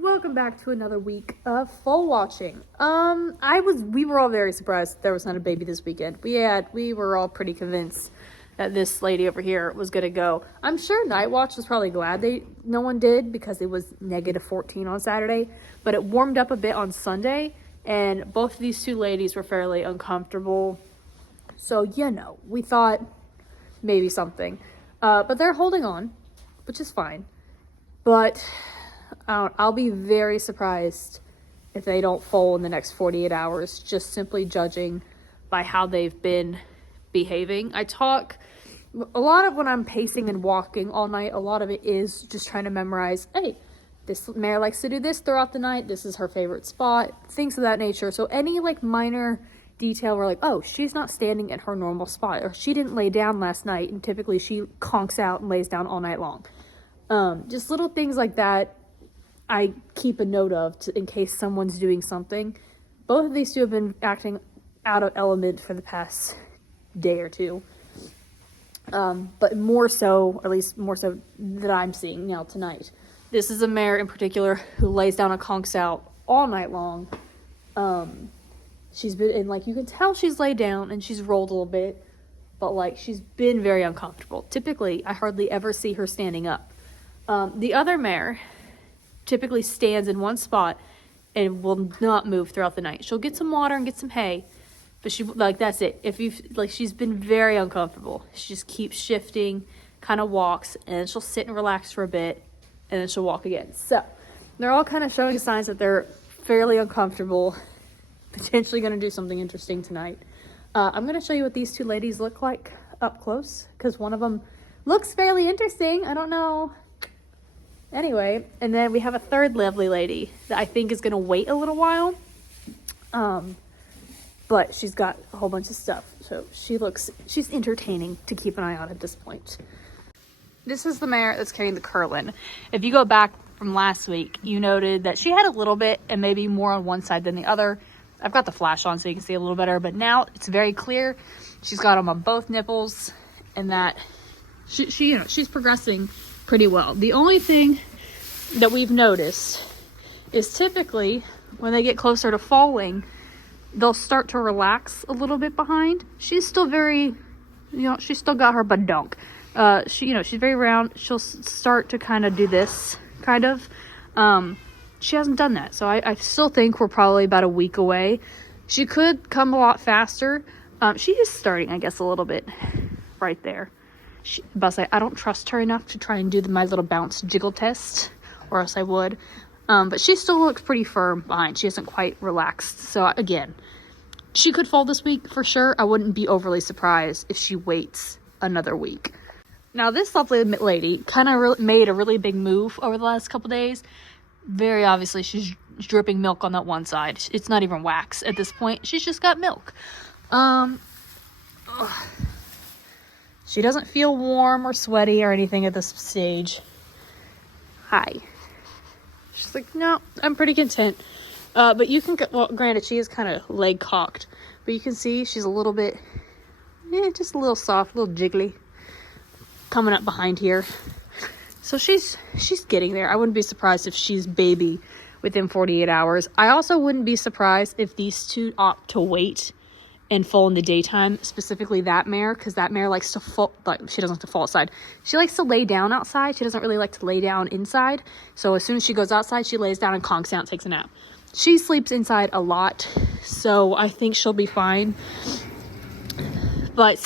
Welcome back to another week of foal watching. We were all very surprised there was not a baby this weekend. We were all pretty convinced that this lady over here was gonna go. I'm sure Night Watch was probably glad no one did because it was -14 on Saturday, but it warmed up a bit on Sunday, and both of these two ladies were fairly uncomfortable. So, we thought maybe something. But they're holding on, which is fine. But I'll be very surprised if they don't foal in the next 48 hours, just simply judging by how they've been behaving. A lot of when I'm pacing and walking all night, a lot of it is just trying to memorize, hey, this mare likes to do this throughout the night, this is her favorite spot, things of that nature. So any minor detail where oh, she's not standing in her normal spot, or she didn't lay down last night, and typically she conks out and lays down all night long. Just little things like that I keep a note of in case someone's doing something. Both of these two have been acting out of element for the past day or two. But more so, at least more so that I'm seeing now tonight. This is a mare in particular who lays down and conks out all night long. She's been, and you can tell she's laid down and she's rolled a little bit, but she's been very uncomfortable. Typically, I hardly ever see her standing up. The other mare typically stands in one spot and will not move throughout the night. She'll get some water and get some hay, but that's it. She's been very uncomfortable. She just keeps shifting, kind of walks, and then she'll sit and relax for a bit, and then she'll walk again. So they're all kind of showing signs that they're fairly uncomfortable, potentially going to do something interesting tonight. I'm going to show you what these two ladies look like up close, because one of them looks fairly interesting. I don't know. Anyway, and then we have a third lovely lady that I think is going to wait a little while. But she's got a whole bunch of stuff. So she's entertaining to keep an eye on at this point. This is the mare that's carrying the Curlin. If you go back from last week, you noted that she had a little bit and maybe more on one side than the other. I've got the flash on so you can see a little better, but now it's very clear. She's got them on both nipples, and that she's progressing pretty well. The only thing that we've noticed is typically when they get closer to foaling, they'll start to relax a little bit behind. She's still very, she's still got her badonk. She's very round. She'll start to kind of do this, kind of. She hasn't done that, so I still think we're probably about a week away. She could come a lot faster. She is starting, I guess, a little bit right there. I don't trust her enough to try and do my little bounce jiggle test, or else I would. But she still looks pretty firm behind. She isn't quite relaxed. So again, she could fall this week for sure. I wouldn't be overly surprised if she waits another week. Now, this lovely lady kind of made a really big move over the last couple days. Very obviously, she's dripping milk on that one side. It's not even wax at this point. She's just got milk. She doesn't feel warm or sweaty or anything at this stage. Hi. She's like, no, I'm pretty content. But you can, granted, she is kind of leg cocked, but you can see she's a little bit, just a little soft, a little jiggly, coming up behind here. So she's getting there. I wouldn't be surprised if she's baby within 48 hours. I also wouldn't be surprised if these two opt to wait and foal in the daytime, specifically that mare, because that mare likes to fall, she doesn't like to fall outside. She likes to lay down outside. She doesn't really like to lay down inside. So as soon as she goes outside, she lays down and conks out and takes a nap. She sleeps inside a lot, so I think she'll be fine. But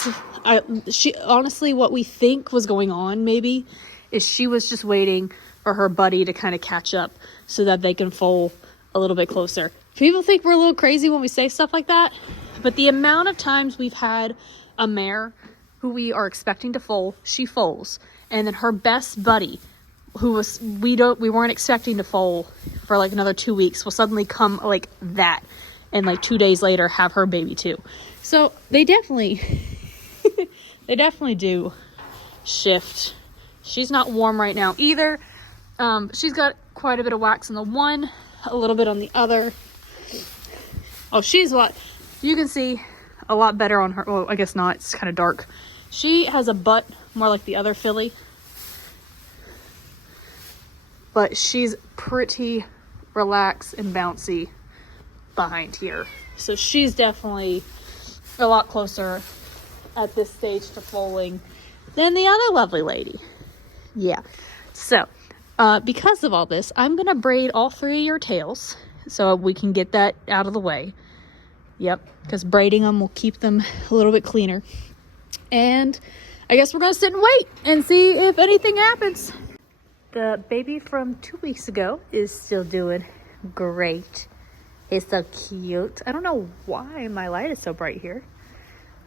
she honestly, what we think was going on maybe is she was just waiting for her buddy to kind of catch up so that they can foal a little bit closer. People think we're a little crazy when we say stuff like that. But the amount of times we've had a mare who we are expecting to foal, she foals. And then her best buddy, who we weren't expecting to foal for another 2 weeks, will suddenly come that. And 2 days later have her baby too. So they definitely, they definitely do shift. She's not warm right now either. She's got quite a bit of wax on the one, a little bit on the other. Oh, you can see a lot better on her. Well, I guess not. It's kind of dark. She has a butt more like the other filly. But she's pretty relaxed and bouncy behind here. So she's definitely a lot closer at this stage to foaling than the other lovely lady. Yeah. So, because of all this, I'm going to braid all 3 of your tails so we can get that out of the way. Yep, because braiding them will keep them a little bit cleaner. And I guess we're going to sit and wait and see if anything happens. The baby from 2 weeks ago is still doing great. It's so cute. I don't know why my light is so bright here.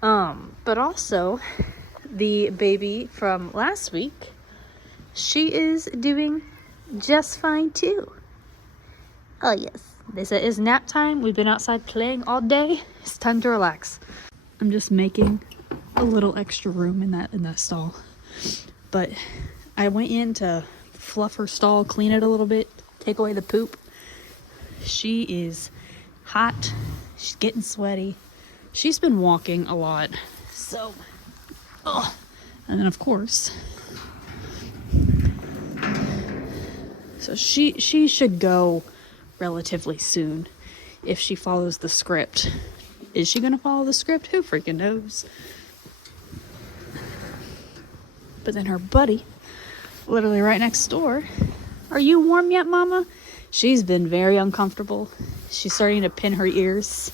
But also the baby from last week, she is doing just fine too. Oh yes, this is nap time. We've been outside playing all day. It's time to relax. I'm just making a little extra room in that stall. But I went in to fluff her stall, clean it a little bit, take away the poop. She is hot. She's getting sweaty. She's been walking a lot. So, and then of course, so she should go relatively soon if she follows the script. Is she gonna follow the script? Who freaking knows? But then her buddy, literally right next door, are you warm yet, Mama? She's been very uncomfortable. She's starting to pin her ears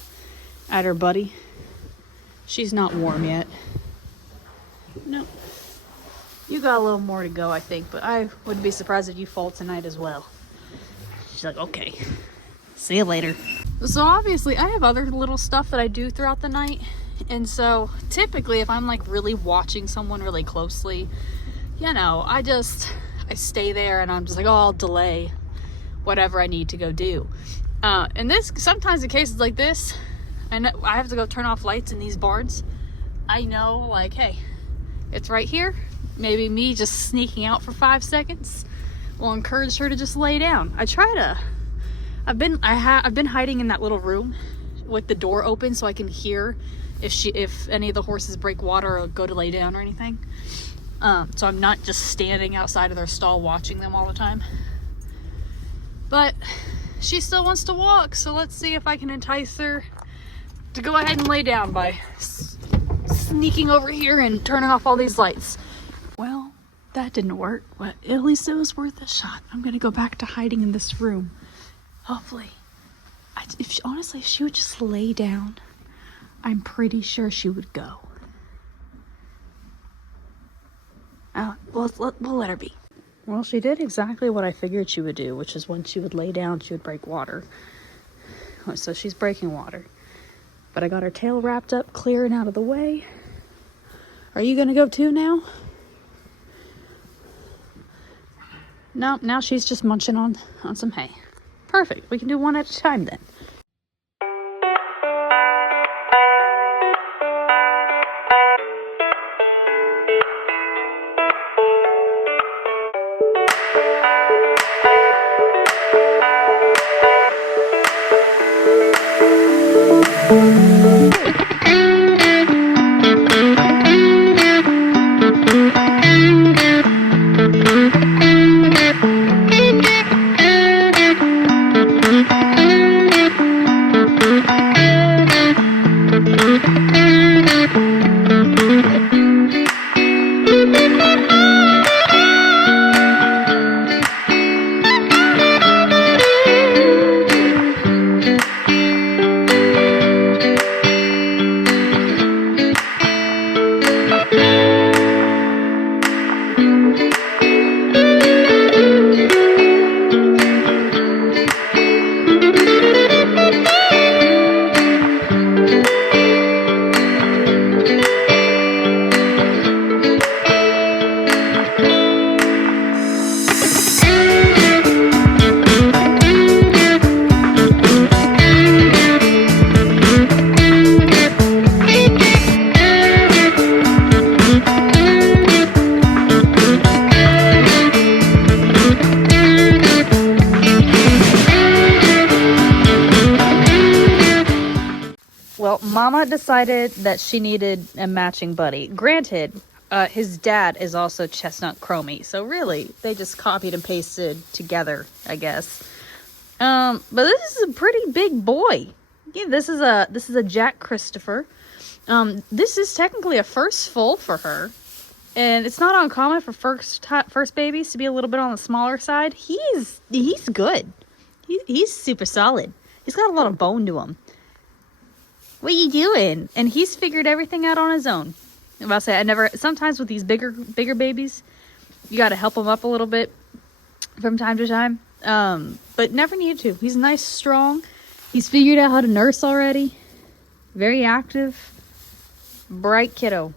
at her buddy. She's not warm yet. No. You got a little more to go, I think, but I wouldn't be surprised if you fall tonight as well. She's like, okay, see you later. So obviously I have other little stuff that I do throughout the night. And so typically if I'm like really watching someone really closely, you know, I stay there and I'm just like, oh, I'll delay whatever I need to go do. And this, sometimes in cases like this, I know I have to go turn off lights in these barns. I know, like, hey, it's right here. Maybe me just sneaking out for 5 seconds will encourage her to just lay down. I've been hiding in that little room with the door open so I can hear if any of the horses break water or go to lay down or anything. So I'm not just standing outside of their stall watching them all the time. But she still wants to walk, so let's see if I can entice her to go ahead and lay down by sneaking over here and turning off all these lights. Well, that didn't work, but at least it was worth a shot. I'm gonna go back to hiding in this room. Hopefully. Honestly, if she would just lay down, I'm pretty sure she would go. We'll let her be. Well, she did exactly what I figured she would do, which is when she would lay down, she would break water. So she's breaking water. But I got her tail wrapped up, clear and out of the way. Are you gonna go too now? No, now she's just munching on some hay. Perfect, we can do one at a time then. Well, Mama decided that she needed a matching buddy. Granted, his dad is also Chestnut Chromie, so really, they just copied and pasted together, I guess. But this is a pretty big boy. Yeah, this is a Jack Christopher. This is technically a first foal for her. And it's not uncommon for first babies to be a little bit on the smaller side. He's good. He's super solid. He's got a lot of bone to him. What are you doing? And he's figured everything out on his own. I'm about to say, sometimes with these bigger babies, you got to help them up a little bit from time to time. But never need to. He's nice, strong. He's figured out how to nurse already. Very active. Bright kiddo.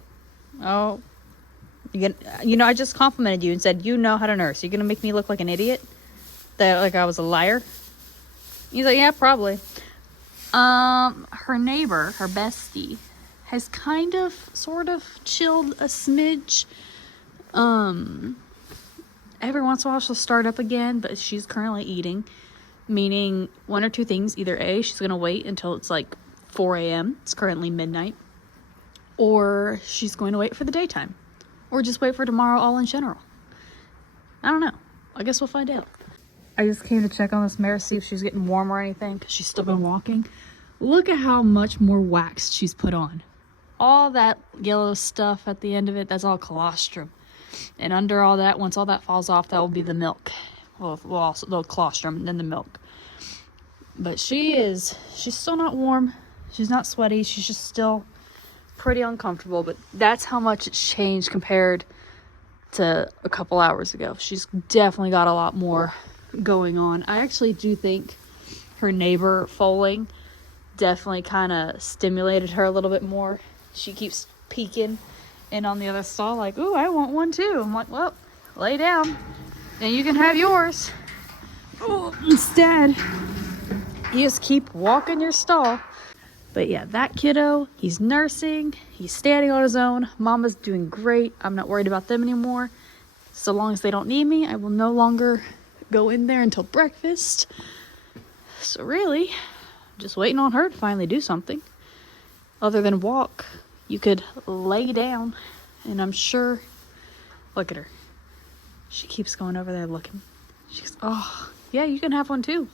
Oh. I just complimented you and said, you know how to nurse. You're going to make me look like an idiot? Like I was a liar? He's like, yeah, probably. Her neighbor, her bestie, has sort of chilled a smidge. Every once in a while she'll start up again, but she's currently eating. Meaning one or two things. Either A, she's going to wait until it's like 4 a.m. It's currently midnight. Or she's going to wait for the daytime. Or just wait for tomorrow all in general. I don't know. I guess we'll find out. I just came to check on this mare, see if she's getting warm or anything, because she's still been walking. Look at how much more wax she's put on. All that yellow stuff at the end of it, that's all colostrum. And under all that, once all that falls off, that will be the milk. Well also the colostrum and then the milk. But she's still not warm. She's not sweaty. She's just still pretty uncomfortable, but that's how much it's changed compared to a couple hours ago. She's definitely got a lot more going on. I actually do think her neighbor Foaling definitely kind of stimulated her a little bit more. She keeps peeking in on the other stall like, ooh, I want one too. I'm like, well, lay down and you can have yours. Oh, instead, you just keep walking your stall. But yeah, that kiddo, he's nursing, he's standing on his own. Mama's doing great. I'm not worried about them anymore. So long as they don't need me, I will no longer go in there until breakfast. So really, just waiting on her to finally do something. Other than walk, you could lay down, and I'm sure, look at her. She keeps going over there looking. She goes, oh, yeah, you can have one too.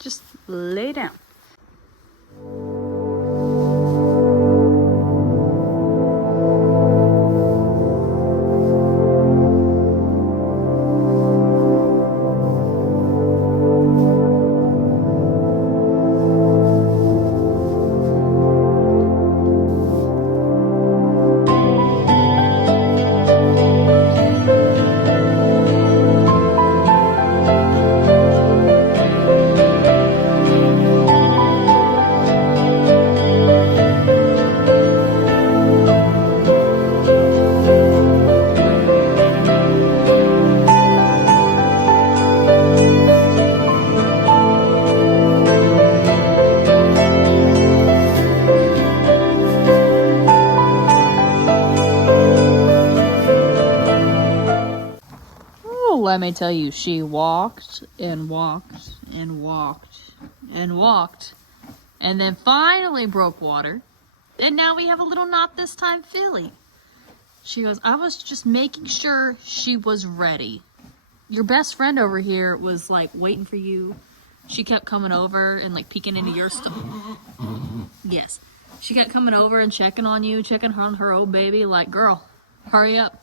Just lay down. Let me tell you, she walked and walked and walked and walked and then finally broke water. And now we have a little not this time filly. She goes, I was just making sure she was ready. Your best friend over here was like waiting for you. She kept coming over and like peeking into your stuff. Yes. She kept coming over and checking on you, checking on her old baby, like, girl, hurry up.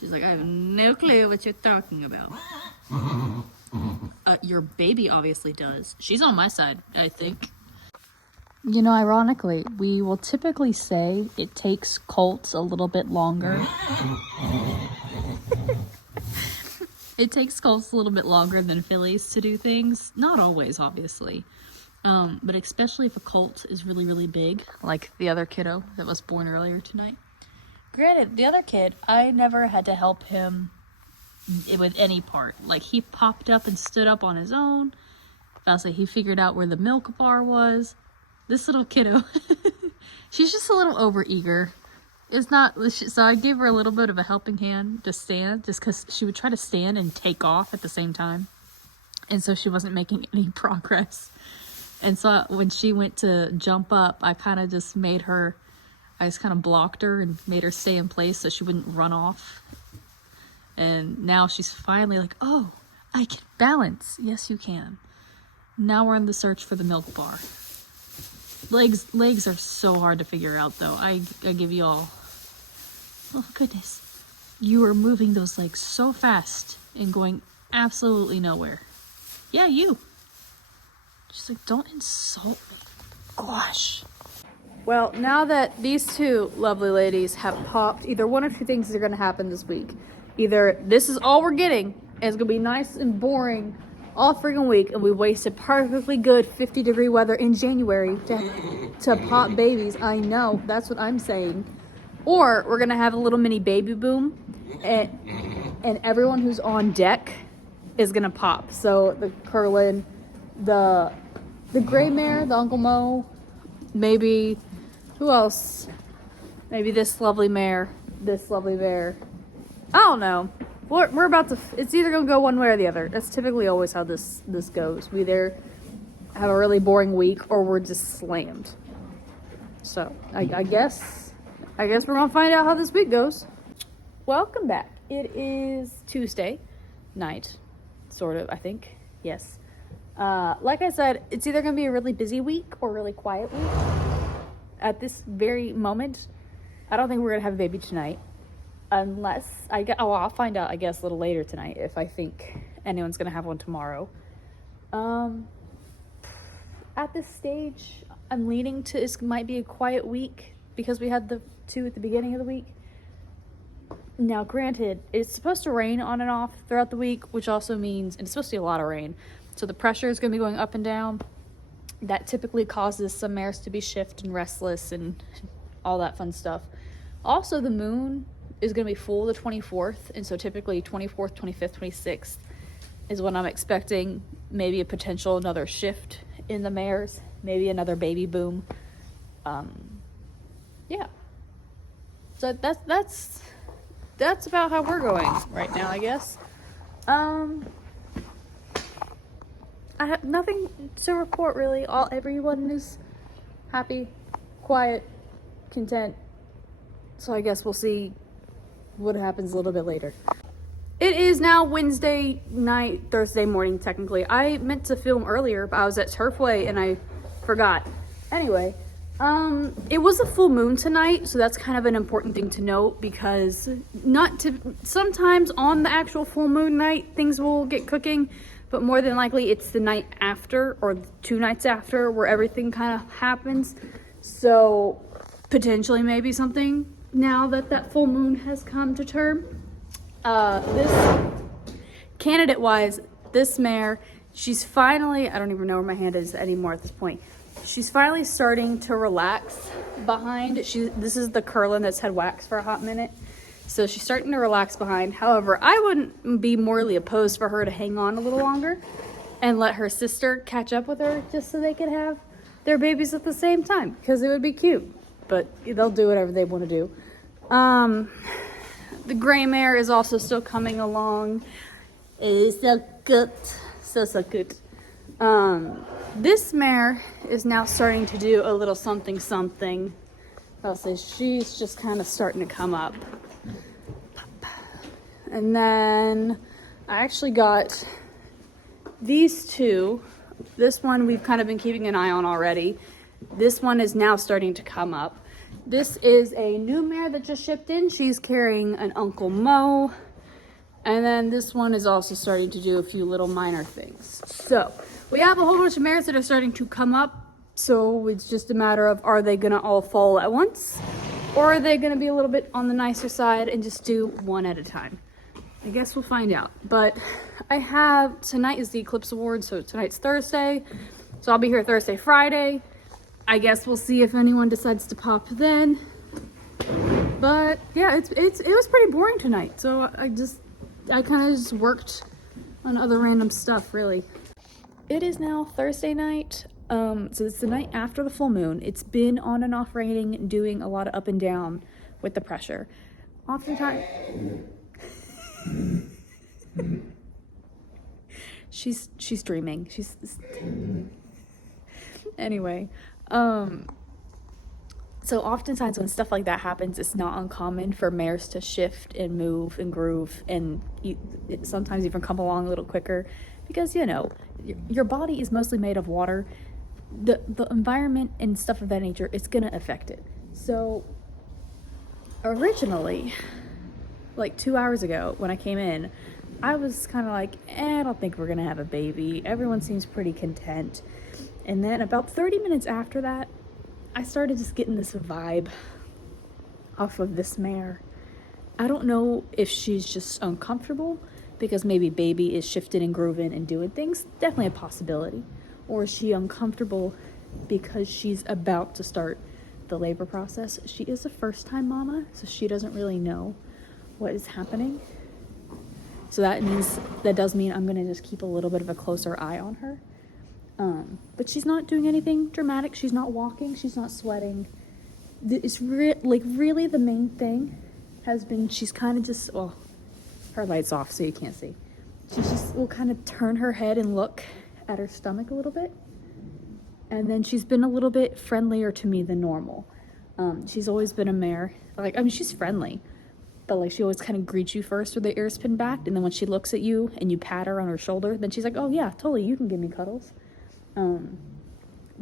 She's like, I have no clue what you're talking about. Your baby obviously does. She's on my side, I think. You know, ironically, we will typically say it takes colts a little bit longer. It takes colts a little bit longer than fillies to do things. Not always, obviously. But especially if a colt is really, really big, like the other kiddo that was born earlier tonight. Granted, the other kid, I never had to help him with any part. Like, he popped up and stood up on his own. I'll say he figured out where the milk bar was. This little kiddo, she's just a little overeager. It's not, so I gave her a little bit of a helping hand to stand, just because she would try to stand and take off at the same time. And so she wasn't making any progress. And so when she went to jump up, I kind of just made her, I just kind of blocked her and made her stay in place so she wouldn't run off. And now she's finally like, oh, I can balance. Yes, you can. Now we're in the search for the milk bar. Legs are so hard to figure out, though. I give you all. Oh, goodness. You are moving those legs so fast and going absolutely nowhere. Yeah, you. Just like, don't insult me. Gosh. Well, now that these two lovely ladies have popped, either one or two things are going to happen this week. Either this is all we're getting, and it's going to be nice and boring all freaking week, and we wasted perfectly good 50-degree weather in January to pop babies. I know, that's what I'm saying. Or we're going to have a little mini baby boom, and everyone who's on deck is going to pop. So the Curlin, the gray mare, the Uncle Mo, maybe, who else? Maybe this lovely mare, this lovely bear. I don't know. We're about to, it's either going to go one way or the other. That's typically always how this goes. We either have a really boring week or we're just slammed. So I guess we're going to find out how this week goes. Welcome back. It is Tuesday night, sort of, I think. Yes. Like I said, it's either going to be a really busy week or a really quiet week. At this very moment, I don't think we're going to have a baby tonight. Unless I'll find out, I guess, a little later tonight if I think anyone's going to have one tomorrow. At this stage, I'm leaning to it might be a quiet week because we had the two at the beginning of the week. Now, granted, it's supposed to rain on and off throughout the week, which also means, and it's supposed to be a lot of rain, so the pressure is going to be going up and down. That typically causes some mares to be shift and restless and all that fun stuff. Also, the moon is going to be full the 24th, and so typically 24th, 25th, 26th is when I'm expecting maybe a potential another shift in the mares, maybe another baby boom. Yeah. So that's about how we're going right now, I guess. I have nothing to report really. Everyone is happy, quiet, content. So I guess we'll see what happens a little bit later. It is now Wednesday night, Thursday morning, technically. I meant to film earlier, but I was at Turfway and I forgot. Anyway, it was a full moon tonight, so that's kind of an important thing to note because sometimes on the actual full moon night, things will get cooking, but more than likely it's the night after or 2 nights after where everything kind of happens. So potentially maybe something now that full moon has come to term. This candidate wise, this mare, she's finally, I don't even know where my hand is anymore at this point. She's finally starting to relax behind. This is the Curlin that's had wax for a hot minute. So she's starting to relax behind. However, I wouldn't be morally opposed for her to hang on a little longer and let her sister catch up with her just so they could have their babies at the same time because it would be cute. But they'll do whatever they want to do. The gray mare is also still coming along. It's so good. So good. This mare is now starting to do a little something. I'll say she's just kind of starting to come up. And then I actually got these two. This one we've kind of been keeping an eye on already. This one is now starting to come up. This is a new mare that just shipped in. She's carrying an Uncle Mo. And then this one is also starting to do a few little minor things. So we have a whole bunch of mares that are starting to come up. So it's just a matter of, are they going to all fall at once? Or are they going to be a little bit on the nicer side and just do one at a time? I guess we'll find out. But tonight is the Eclipse Award, so tonight's Thursday. So I'll be here Thursday, Friday. I guess we'll see if anyone decides to pop then. But yeah, it was pretty boring tonight. So I kind of just worked on other random stuff, really. It is now Thursday night. So it's the night after the full moon. It's been on and off raining, doing a lot of up and down with the pressure. Oftentimes, she's dreaming. So oftentimes when stuff like that happens, it's not uncommon for mares to shift and move and groove and sometimes even come along a little quicker because, you know, your body is mostly made of water. The environment and stuff of that nature, it's going to affect it. So originally, like 2 hours ago when I came in, I was kind of like, I don't think we're going to have a baby. Everyone seems pretty content. And then about 30 minutes after that, I started just getting this vibe off of this mare. I don't know if she's just uncomfortable because maybe baby is shifting and grooving and doing things. Definitely a possibility. Or is she uncomfortable because she's about to start the labor process? She is a first-time mama, so she doesn't really know what is happening. So that does mean I'm going to just keep a little bit of a closer eye on her. But she's not doing anything dramatic. She's not walking. She's not sweating. It's really the main thing has been she's kind of just, well, her light's off so you can't see. She just will kind of turn her head and look at her stomach a little bit. And then she's been a little bit friendlier to me than normal. She's always been a mare. Like, I mean, she's friendly. But like she always kind of greets you first with the ears pinned back. And then when she looks at you and you pat her on her shoulder, then she's like, oh yeah, totally, you can give me cuddles.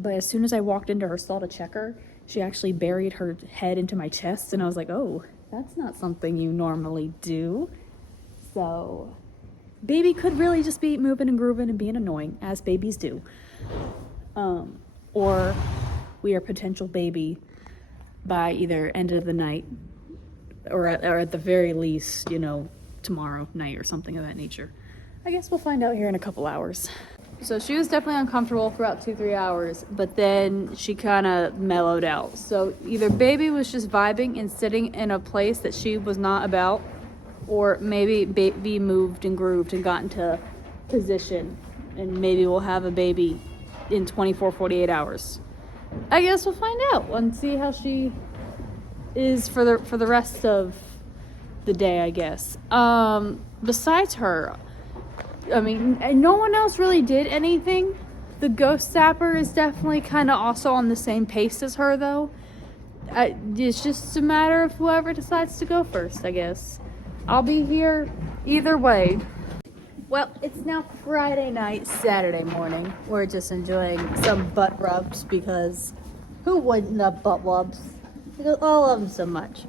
But as soon as I walked into her stall to check her, she actually buried her head into my chest, and I was like, oh, that's not something you normally do. So baby could really just be moving and grooving and being annoying, as babies do. Or we are potential baby by either end of the night or at the very least, you know, tomorrow night or something of that nature. I guess we'll find out here in a couple hours. So she was definitely uncomfortable for about 2-3 hours, but then she kind of mellowed out. So either baby was just vibing and sitting in a place that she was not about, or maybe baby moved and grooved and got into position, and maybe we'll have a baby in 24-48 hours. I guess we'll find out and see how she is for the rest of the day, I guess. Besides her, I mean, no one else really did anything. The ghost zapper is definitely kind of also on the same pace as her, though. It's just a matter of whoever decides to go first, I guess. I'll be here either way. Well, it's now Friday night, Saturday morning. We're just enjoying some butt rubs because who wouldn't love butt rubs? I love them so much.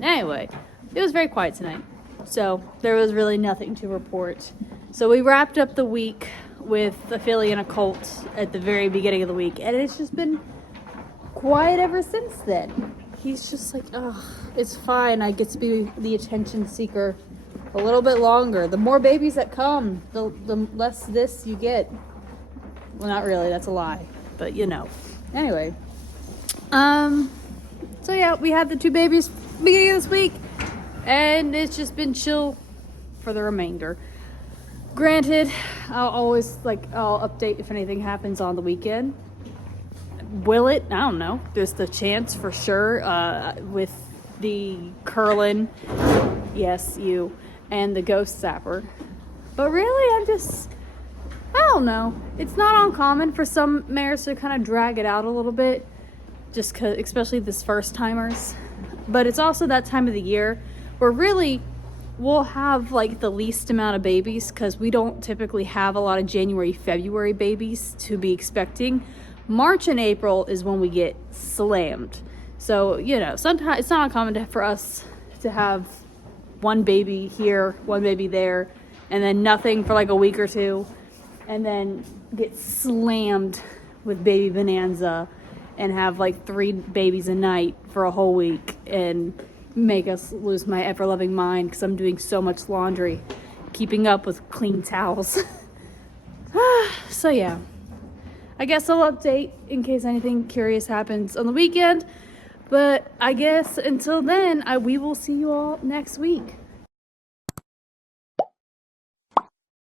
Anyway, it was very quiet tonight, so there was really nothing to report. So we wrapped up the week with a filly and a colt at the very beginning of the week, and it's just been quiet ever since then. He's just like, oh, it's fine. I get to be the attention seeker a little bit longer. The more babies that come, the less this you get. Well, not really. That's a lie. But, you know. Anyway. So, yeah, we had the 2 babies beginning of this week, and it's just been chill for the remainder. Granted, I'll update if anything happens on the weekend. Will it? I don't know. There's the chance for sure with the curlin, yes, you, and the ghost zapper. But really, I don't know. It's not uncommon for some mares to kind of drag it out a little bit, just 'cause, especially this first timers. But it's also that time of the year where really we'll have like the least amount of babies because we don't typically have a lot of January, February babies to be expecting. March and April is when we get slammed. So, you know, sometimes it's not uncommon for us to have one baby here, one baby there, and then nothing for like a week or two, and then get slammed with baby bonanza and have like 3 babies a night for a whole week and make us lose my ever-loving mind because I'm doing so much laundry, keeping up with clean towels. So yeah, I guess I'll update in case anything curious happens on the weekend, but I guess until then, we will see you all next week.